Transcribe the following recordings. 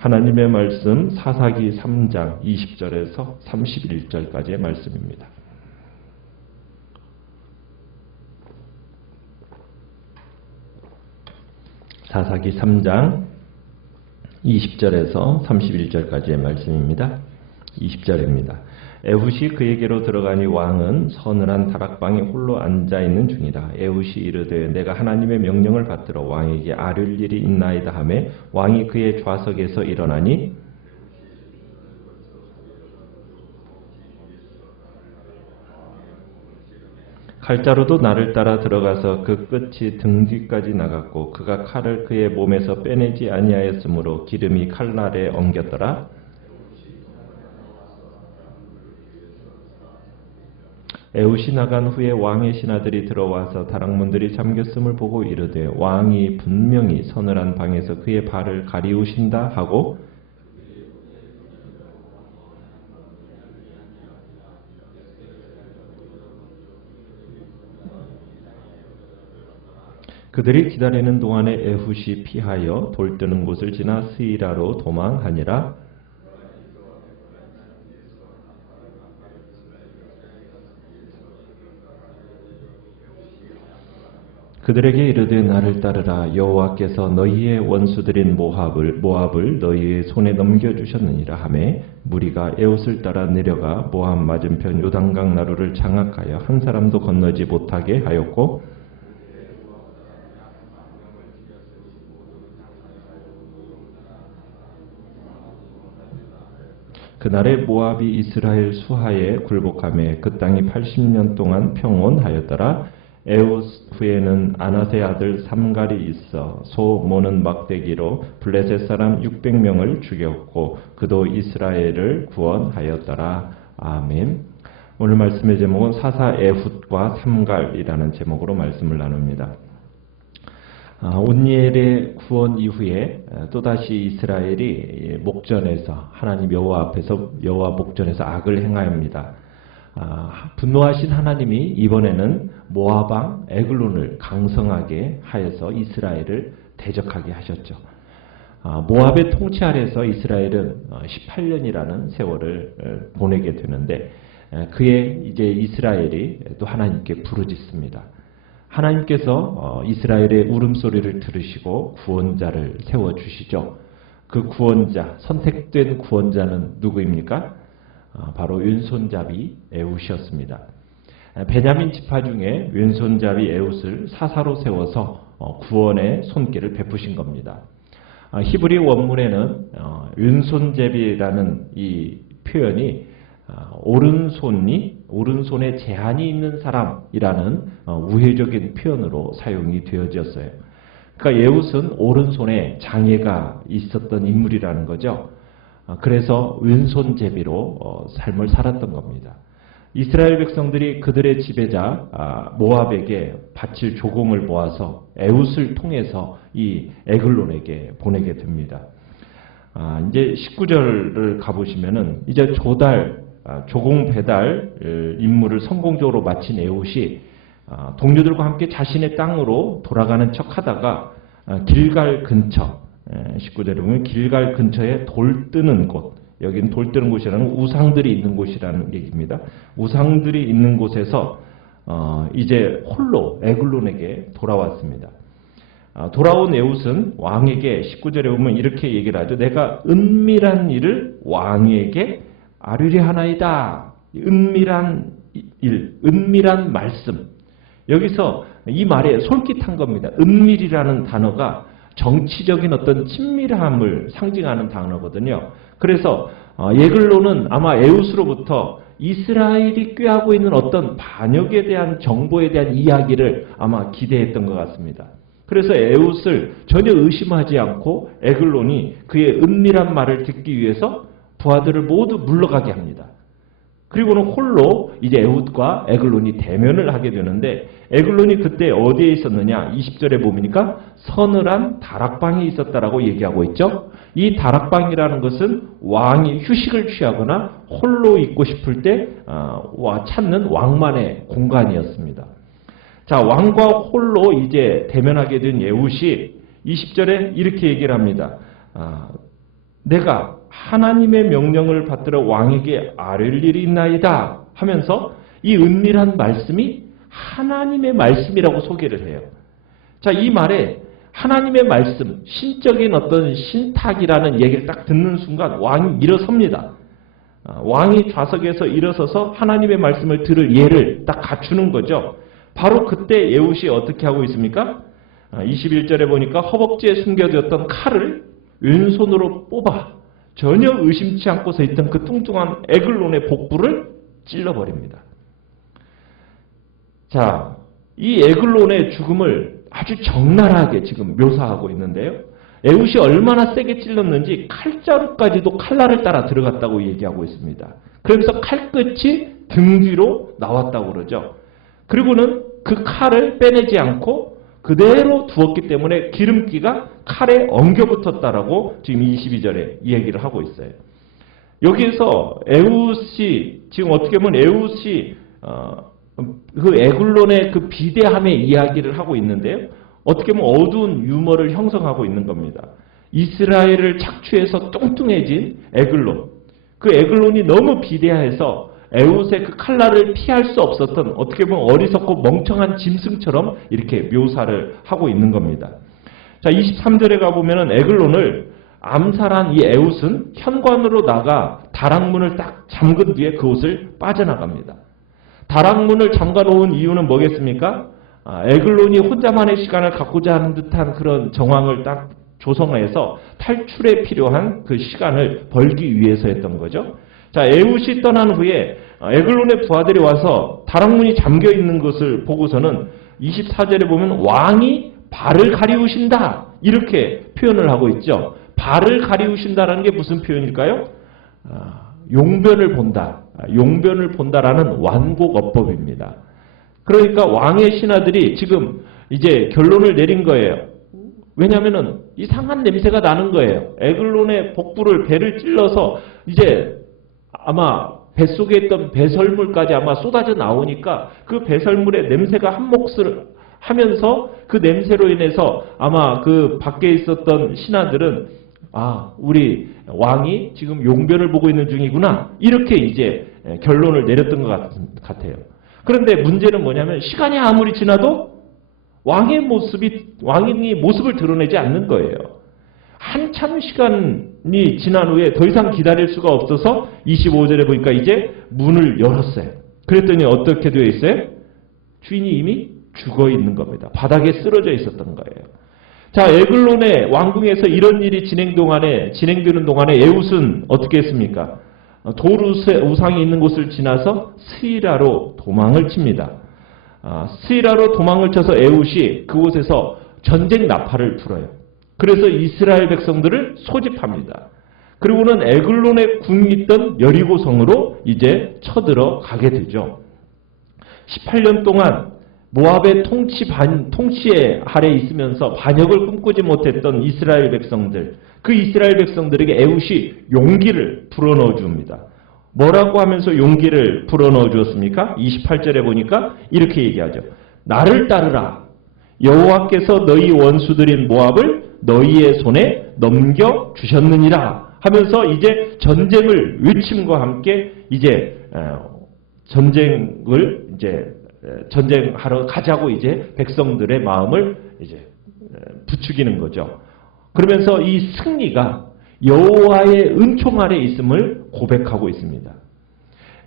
하나님의 말씀 사사기 3장 20절에서 31절까지의 말씀입니다. 사사기 3장 20절에서 31절까지의 말씀입니다. 20절입니다. 에훗이 그에게로 들어가니 왕은 서늘한 다락방에 홀로 앉아있는 중이라. 에훗이 이르되 내가 하나님의 명령을 받들어 왕에게 아뢰 일이 있나이다 하매 왕이 그의 좌석에서 일어나니 칼자루도 나를 따라 들어가서 그 끝이 등 뒤까지 나갔고 그가 칼을 그의 몸에서 빼내지 아니하였으므로 기름이 칼날에 엉겼더라. 에훗이 나간 후에 왕의 신하들이 들어와서 다락문들이 잠겼음을 보고 이르되 왕이 분명히 서늘한 방에서 그의 발을 가리우신다 하고 그들이 기다리는 동안에 에훗이 피하여 돌 뜨는 곳을 지나 스이라로 도망하니라. 그들에게 이르되 나를 따르라. 여호와께서 너희의 원수들인 모압을 너희의 손에 넘겨주셨느니라 하매 무리가 에훗을 따라 내려가 모압 맞은편 요단강 나루를 장악하여 한 사람도 건너지 못하게 하였고 그날에 모압이 이스라엘 수하에 굴복하며 그 땅이 80년 동안 평온하였더라. 에훗 후에는 아나세 아들 삼갈이 있어 소 모는 막대기로 블레셋 사람 600명을 죽였고 그도 이스라엘을 구원하였더라. 아멘. 오늘 말씀의 제목은 사사 에훗과 삼갈이라는 제목으로 말씀을 나눕니다. 온니엘의 구원 이후에 또다시 이스라엘이 목전에서 하나님 여호와 앞에서 여호와 목전에서 악을 행하였습니다. 분노하신 하나님이 이번에는 모압 왕 에글론을 강성하게 하여서 이스라엘을 대적하게 하셨죠. 모압의 통치 아래서 이스라엘은 18년이라는 세월을 보내게 되는데 그의 이제 이스라엘이 또 하나님께 부르짖습니다. 하나님께서 이스라엘의 울음소리를 들으시고 구원자를 세워주시죠. 그 구원자, 선택된 구원자는 누구입니까? 바로 왼손잡이 에훗이었습니다. 베냐민 지파 중에 왼손잡이 에훗을 사사로 세워서 구원의 손길을 베푸신 겁니다. 히브리 원문에는 왼손잡이라는 이 표현이 오른손에 제한이 있는 사람이라는 우회적인 표현으로 사용이 되어졌어요. 그러니까 에훗은 오른손에 장애가 있었던 인물이라는 거죠. 그래서 왼손잡이로 삶을 살았던 겁니다. 이스라엘 백성들이 그들의 지배자 모압에게 바칠 조공을 모아서 에훗을 통해서 이 에글론에게 보내게 됩니다. 이제 19절을 가보시면은 이제 조공 배달 임무를 성공적으로 마친 에훗이 동료들과 함께 자신의 땅으로 돌아가는 척 하다가 길갈 근처 19절에 보면 길갈 근처에 돌 뜨는 곳, 여기는 돌 뜨는 곳이라는 우상들이 있는 곳이라는 얘기입니다. 우상들이 있는 곳에서 이제 홀로 에글론에게 돌아왔습니다. 돌아온 에훗은 왕에게 19절에 보면 이렇게 얘기를 하죠. 내가 은밀한 일을 왕에게 아뢰려 하나이다. 은밀한 일, 은밀한 말씀. 여기서 이 말에 솔깃한 겁니다. 은밀이라는 단어가 정치적인 어떤 친밀함을 상징하는 단어거든요. 그래서 에글론은 아마 에훗으로부터 이스라엘이 꾀하고 있는 어떤 반역에 대한 정보에 대한 이야기를 아마 기대했던 것 같습니다. 그래서 에훗을 전혀 의심하지 않고 에글론이 그의 은밀한 말을 듣기 위해서 부하들을 모두 물러가게 합니다. 그리고는 홀로 이제 에훗과 에글론이 대면을 하게 되는데 에글론이 그때 어디에 있었느냐? 20절에 보니까 서늘한 다락방에 있었다라고 얘기하고 있죠. 이 다락방이라는 것은 왕이 휴식을 취하거나 홀로 있고 싶을 때 찾는 왕만의 공간이었습니다. 자, 왕과 홀로 이제 대면하게 된 에훗이 20절에 이렇게 얘기를 합니다. 내가 하나님의 명령을 받들어 왕에게 아뢰를 일이 있나이다 하면서 이 은밀한 말씀이 하나님의 말씀이라고 소개를 해요. 자, 이 말에 하나님의 말씀, 신적인 어떤 신탁이라는 얘기를 딱 듣는 순간 왕이 일어섭니다. 왕이 좌석에서 일어서서 하나님의 말씀을 들을 예를 딱 갖추는 거죠. 바로 그때 에훗이 어떻게 하고 있습니까? 21절에 보니까 허벅지에 숨겨두었던 칼을 왼손으로 뽑아 전혀 의심치 않고 서 있던 그 뚱뚱한 에글론의 복부를 찔러버립니다. 자, 이 에글론의 죽음을 아주 적나라하게 지금 묘사하고 있는데요. 에훗이 얼마나 세게 찔렀는지 칼자루까지도 칼날을 따라 들어갔다고 얘기하고 있습니다. 그러면서 칼끝이 등 뒤로 나왔다고 그러죠. 그리고는 그 칼을 빼내지 않고 그대로 두었기 때문에 기름기가 칼에 엉겨붙었다라고 지금 22절에 이 얘기를 하고 있어요. 여기에서 에훗이 지금 어떻게 보면 에훗이 그 에글론의 그 비대함의 이야기를 하고 있는데요. 어떻게 보면 어두운 유머를 형성하고 있는 겁니다. 이스라엘을 착취해서 뚱뚱해진 에글론. 그 에글론이 너무 비대해서 에훗의 그 칼날을 피할 수 없었던 어떻게 보면 어리석고 멍청한 짐승처럼 이렇게 묘사를 하고 있는 겁니다. 자, 23절에 가보면은 에글론을 암살한 이 에훗은 현관으로 나가 다락문을 딱 잠근 뒤에 그곳을 빠져나갑니다. 다락문을 잠가놓은 이유는 뭐겠습니까? 에글론이 혼자만의 시간을 갖고자 하는 듯한 그런 정황을 딱 조성해서 탈출에 필요한 그 시간을 벌기 위해서였던 거죠. 자, 에훗이 떠난 후에 에글론의 부하들이 와서 다락문이 잠겨 있는 것을 보고서는 24절에 보면 왕이 발을 가리우신다 이렇게 표현을 하고 있죠. 발을 가리우신다라는 게 무슨 표현일까요? 용변을 본다. 용변을 본다라는 완곡어법입니다. 그러니까 왕의 신하들이 지금 이제 결론을 내린 거예요. 왜냐하면은 이상한 냄새가 나는 거예요. 에글론의 복부를 배를 찔러서 이제 아마 뱃속에 있던 배설물까지 아마 쏟아져 나오니까 그 배설물의 냄새가 한 몫을 하면서 그 냄새로 인해서 아마 그 밖에 있었던 신하들은 우리 왕이 지금 용변을 보고 있는 중이구나 이렇게 이제 결론을 내렸던 것 같아요. 그런데 문제는 뭐냐면 시간이 아무리 지나도 왕이 모습을 드러내지 않는 거예요. 한참 시간이 지난 후에 더 이상 기다릴 수가 없어서 25절에 보니까 이제 문을 열었어요. 그랬더니 어떻게 되어 있어요? 주인이 이미 죽어 있는 겁니다. 바닥에 쓰러져 있었던 거예요. 자, 에글론의 왕궁에서 이런 일이 진행되는 동안에 에훗은 어떻게 했습니까? 돌우상이 있는 곳을 지나서 스이라로 도망을 칩니다. 스이라로 도망을 쳐서 에훗이 그곳에서 전쟁 나팔을 불어요. 그래서 이스라엘 백성들을 소집합니다. 그리고는 에글론의 궁이 있던 여리고성으로 이제 쳐들어 가게 되죠. 18년 동안 모압의 통치에 아래 있으면서 반역을 꿈꾸지 못했던 이스라엘 백성들, 그 이스라엘 백성들에게 에훗이 용기를 불어넣어 줍니다. 뭐라고 하면서 용기를 불어넣어 주었습니까? 28절에 보니까 이렇게 얘기하죠. 나를 따르라. 여호와께서 너희 원수들인 모압을 너희의 손에 넘겨 주셨느니라 하면서 이제 전쟁을 외침과 함께 이제 전쟁하러 가자고 이제 백성들의 마음을 이제 부추기는 거죠. 그러면서 이 승리가 여호와의 은총 아래 있음을 고백하고 있습니다.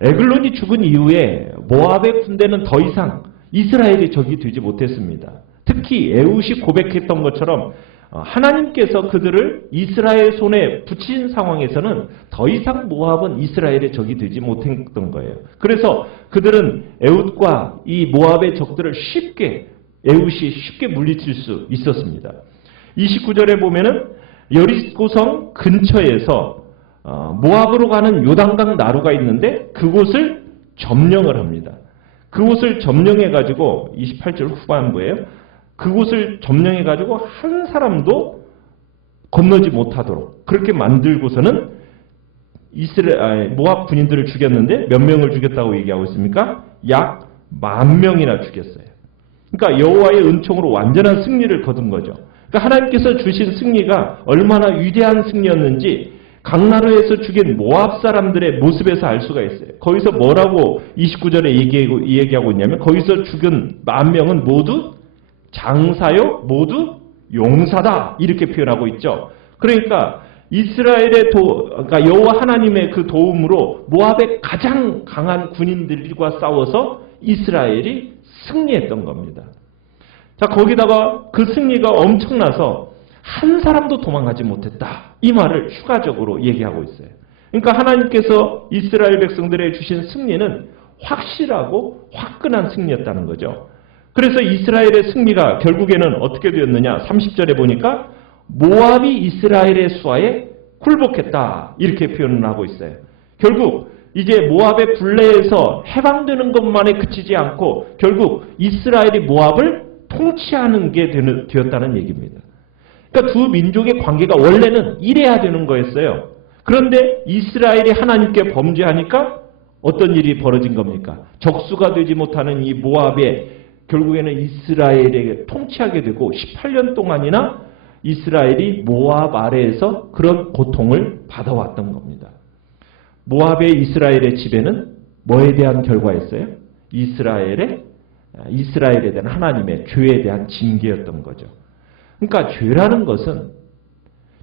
에글론이 죽은 이후에 모압의 군대는 더 이상 이스라엘의 적이 되지 못했습니다. 특히 에훗이 고백했던 것처럼 하나님께서 그들을 이스라엘 손에 붙인 상황에서는 더 이상 모압은 이스라엘의 적이 되지 못했던 거예요. 그래서 그들은 에훗과 이 모압의 적들을 에훗이 쉽게 물리칠 수 있었습니다. 29절에 보면은 여리고성 근처에서 모압으로 가는 요단강 나루가 있는데 그곳을 점령을 합니다. 그곳을 점령해가지고 28절 후반부에요. 그곳을 점령해가지고 한 사람도 건너지 못하도록 그렇게 만들고서는 모압 군인들을 죽였는데 몇 명을 죽였다고 얘기하고 있습니까? 약 10,000명이나 죽였어요. 그러니까 여호와의 은총으로 완전한 승리를 거둔 거죠. 그러니까 하나님께서 주신 승리가 얼마나 위대한 승리였는지 강나루에서 죽인 모압 사람들의 모습에서 알 수가 있어요. 거기서 뭐라고 29절에 얘기하고 있냐면 거기서 죽은 10,000명은 모두 장사요, 모두 용사다 이렇게 표현하고 있죠. 그러니까 이스라엘의 그러니까 여호와 하나님의 그 도움으로 모압의 가장 강한 군인들과 싸워서 이스라엘이 승리했던 겁니다. 자, 거기다가 그 승리가 엄청나서 한 사람도 도망가지 못했다. 이 말을 추가적으로 얘기하고 있어요. 그러니까 하나님께서 이스라엘 백성들에 주신 승리는 확실하고 화끈한 승리였다는 거죠. 그래서 이스라엘의 승리가 결국에는 어떻게 되었느냐? 30절에 보니까 모압이 이스라엘의 수하에 굴복했다. 이렇게 표현을 하고 있어요. 결국 이제 모압의 블레에서 해방되는 것만에 그치지 않고 결국 이스라엘이 모압을 통치하는 게 되었다는 얘기입니다. 그러니까 두 민족의 관계가 원래는 이래야 되는 거였어요. 그런데 이스라엘이 하나님께 범죄하니까 어떤 일이 벌어진 겁니까? 적수가 되지 못하는 이 모압에 결국에는 이스라엘에게 통치하게 되고 18년 동안이나 이스라엘이 모압 아래에서 그런 고통을 받아왔던 겁니다. 모압의 이스라엘의 지배는 뭐에 대한 결과였어요? 이스라엘에 대한 하나님의 죄에 대한 징계였던 거죠. 그러니까 죄라는 것은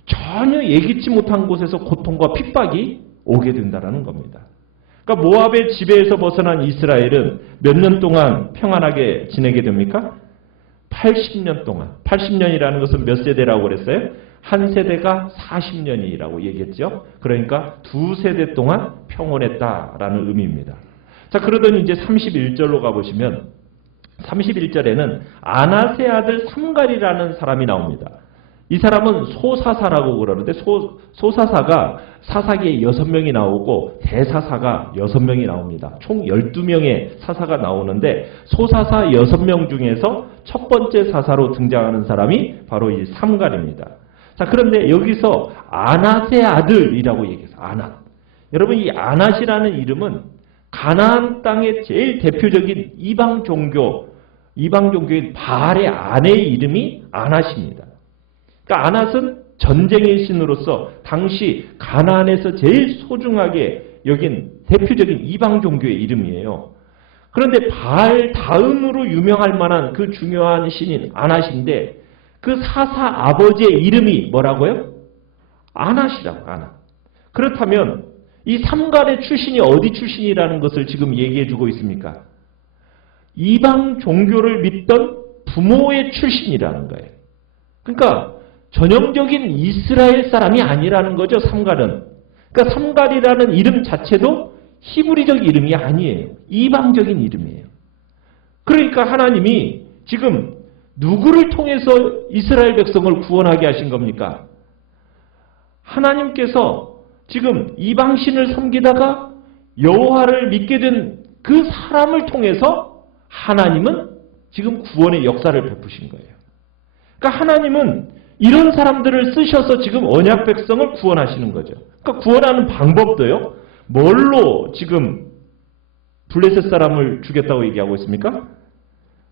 전혀 예기치 못한 곳에서 고통과 핍박이 오게 된다는 겁니다. 그러니까 모압의 지배에서 벗어난 이스라엘은 몇 년 동안 평안하게 지내게 됩니까? 80년 동안. 80년이라는 것은 몇 세대라고 그랬어요? 한 세대가 40년이라고 얘기했죠. 그러니까 두 세대 동안 평온했다라는 의미입니다. 자, 그러더니 이제 31절로 가보시면 31절에는 아낫의 아들 삼갈이라는 사람이 나옵니다. 이 사람은 소사사라고 그러는데 소사사가 사사기에 6명이 나오고 대사사가 6명이 나옵니다. 총 12명의 사사가 나오는데 소사사 6명 중에서 첫 번째 사사로 등장하는 사람이 바로 이 삼갈입니다. 자, 그런데 여기서 아낫의 아들이라고 얘기해서 아낫. 여러분, 이 아낫이라는 이름은 가나안 땅의 제일 대표적인 이방 종교인 바알의 아내의 이름이 아낫입니다. 그러니까 아낫은 전쟁의 신으로서 당시 가나안에서 제일 소중하게 여긴 대표적인 이방 종교의 이름이에요. 그런데 바알 다음으로 유명할 만한 그 중요한 신인 아낫인데 그 사사 아버지의 이름이 뭐라고요? 아낫이라고, 아낫. 그렇다면 이 삼갈의 출신이 어디 출신이라는 것을 지금 얘기해 주고 있습니까? 이방 종교를 믿던 부모의 출신이라는 거예요. 그러니까 전형적인 이스라엘 사람이 아니라는 거죠, 삼갈은. 그러니까 삼갈이라는 이름 자체도 히브리적 이름이 아니에요. 이방적인 이름이에요. 그러니까 하나님이 지금 누구를 통해서 이스라엘 백성을 구원하게 하신 겁니까? 하나님께서 지금 이방신을 섬기다가 여호와를 믿게 된 그 사람을 통해서 하나님은 지금 구원의 역사를 베푸신 거예요. 그러니까 하나님은 이런 사람들을 쓰셔서 지금 언약 백성을 구원하시는 거죠. 그러니까 구원하는 방법도요. 뭘로 지금 블레셋 사람을 죽였다고 얘기하고 있습니까?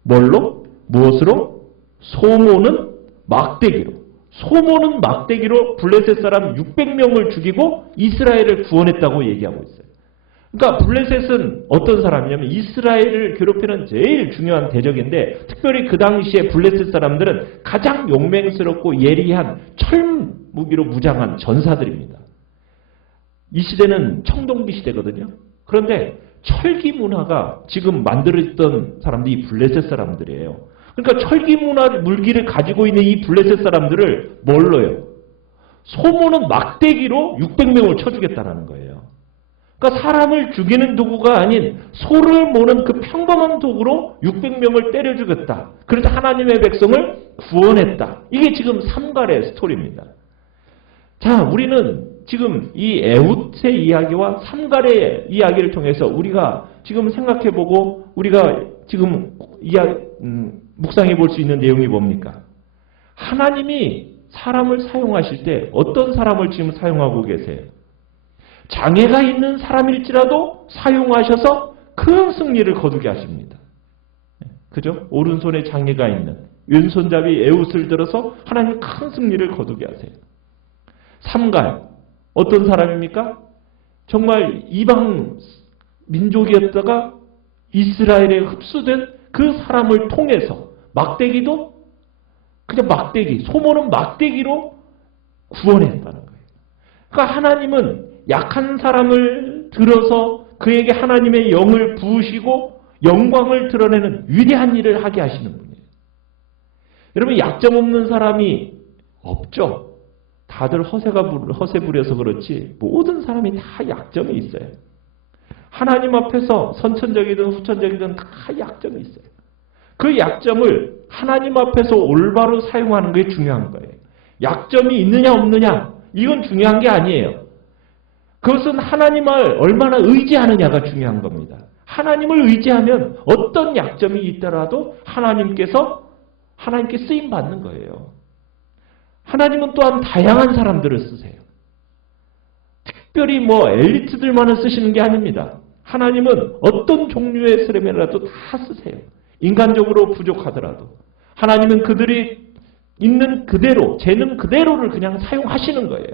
뭘로? 무엇으로? 소모는 막대기로. 소모는 막대기로 블레셋 사람 600명을 죽이고 이스라엘을 구원했다고 얘기하고 있어요. 그러니까 블레셋은 어떤 사람이냐면 이스라엘을 괴롭히는 제일 중요한 대적인데 특별히 그 당시에 블레셋 사람들은 가장 용맹스럽고 예리한 철무기로 무장한 전사들입니다. 이 시대는 청동기 시대거든요. 그런데 철기 문화가 지금 만들어졌던 사람들이 블레셋 사람들이에요. 그러니까 철기 문화 물기를 가지고 있는 이 블레셋 사람들을 뭘로요? 소모는 막대기로 600명을 쳐주겠다는 거예요. 그러니까 사람을 죽이는 도구가 아닌 소를 모는 그 평범한 도구로 600명을 때려 죽였다. 그래서 하나님의 백성을 구원했다. 이게 지금 삼갈의 스토리입니다. 자, 우리는 지금 이 에훗의 이야기와 삼갈의 이야기를 통해서 우리가 지금 생각해보고 우리가 지금 묵상해 볼 수 있는 내용이 뭡니까? 하나님이 사람을 사용하실 때 어떤 사람을 지금 사용하고 계세요? 장애가 있는 사람일지라도 사용하셔서 큰 승리를 거두게 하십니다. 그죠? 오른손에 장애가 있는 왼손잡이 에훗을 들어서 하나님 큰 승리를 거두게 하세요. 삼갈, 어떤 사람입니까? 정말 이방 민족이었다가 이스라엘에 흡수된 그 사람을 통해서 막대기도 그냥 막대기, 소모는 막대기로 구원했다는 거예요. 그러니까 하나님은 약한 사람을 들어서 그에게 하나님의 영을 부으시고 영광을 드러내는 위대한 일을 하게 하시는 분이에요. 여러분, 약점 없는 사람이 없죠. 다들 허세 부려서 그렇지 모든 사람이 다 약점이 있어요. 하나님 앞에서 선천적이든 후천적이든 다 약점이 있어요. 그 약점을 하나님 앞에서 올바로 사용하는 게 중요한 거예요. 약점이 있느냐 없느냐 이건 중요한 게 아니에요. 그것은 하나님을 얼마나 의지하느냐가 중요한 겁니다. 하나님을 의지하면 어떤 약점이 있더라도 하나님께 쓰임 받는 거예요. 하나님은 또한 다양한 사람들을 쓰세요. 특별히 엘리트들만을 쓰시는 게 아닙니다. 하나님은 어떤 종류의 사람이라도 다 쓰세요. 인간적으로 부족하더라도. 하나님은 그들이 있는 그대로, 재능 그대로를 그냥 사용하시는 거예요.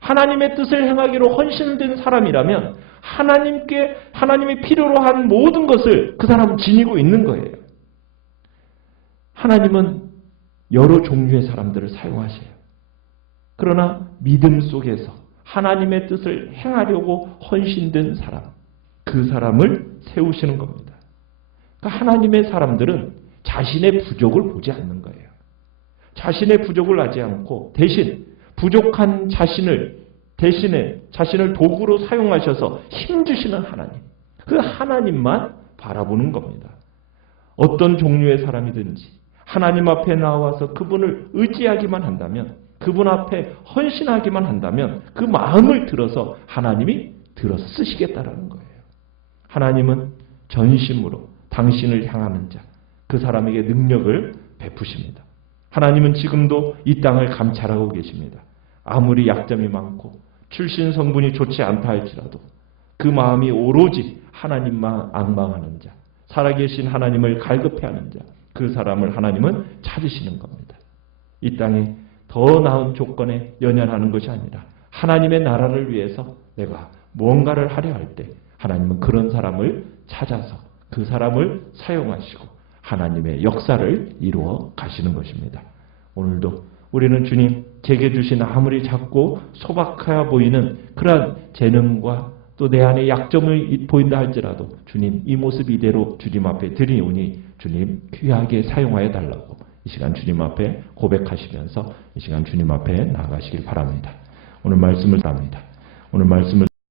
하나님의 뜻을 행하기로 헌신된 사람이라면 하나님이 필요로 한 모든 것을 그 사람은 지니고 있는 거예요. 하나님은 여러 종류의 사람들을 사용하셔요. 그러나 믿음 속에서 하나님의 뜻을 행하려고 헌신된 사람, 그 사람을 세우시는 겁니다. 그러니까 하나님의 사람들은 자신의 부족을 보지 않는 거예요. 자신의 부족을 하지 않고 대신 부족한 대신에 자신을 도구로 사용하셔서 힘주시는 하나님, 그 하나님만 바라보는 겁니다. 어떤 종류의 사람이든지 하나님 앞에 나와서 그분을 의지하기만 한다면, 그분 앞에 헌신하기만 한다면 그 마음을 들어서 하나님이 들어서 쓰시겠다라는 거예요. 하나님은 전심으로 당신을 향하는 자, 그 사람에게 능력을 베푸십니다. 하나님은 지금도 이 땅을 감찰하고 계십니다. 아무리 약점이 많고 출신 성분이 좋지 않다 할지라도 그 마음이 오로지 하나님만 앙망하는 자, 살아계신 하나님을 갈급해하는 자, 그 사람을 하나님은 찾으시는 겁니다. 이 땅에 더 나은 조건에 연연하는 것이 아니라 하나님의 나라를 위해서 내가 무언가를 하려 할 때 하나님은 그런 사람을 찾아서 그 사람을 사용하시고 하나님의 역사를 이루어 가시는 것입니다. 오늘도 우리는 주님 제게 주신 아무리 작고 소박해 보이는 그러한 재능과 또 내 안에 약점을 보인다 할지라도 주님 이 모습 이대로 주님 앞에 드리오니 주님 귀하게 사용하여 달라고 이 시간 주님 앞에 고백하시면서 이 시간 주님 앞에 나아가시길 바랍니다. 오늘 말씀을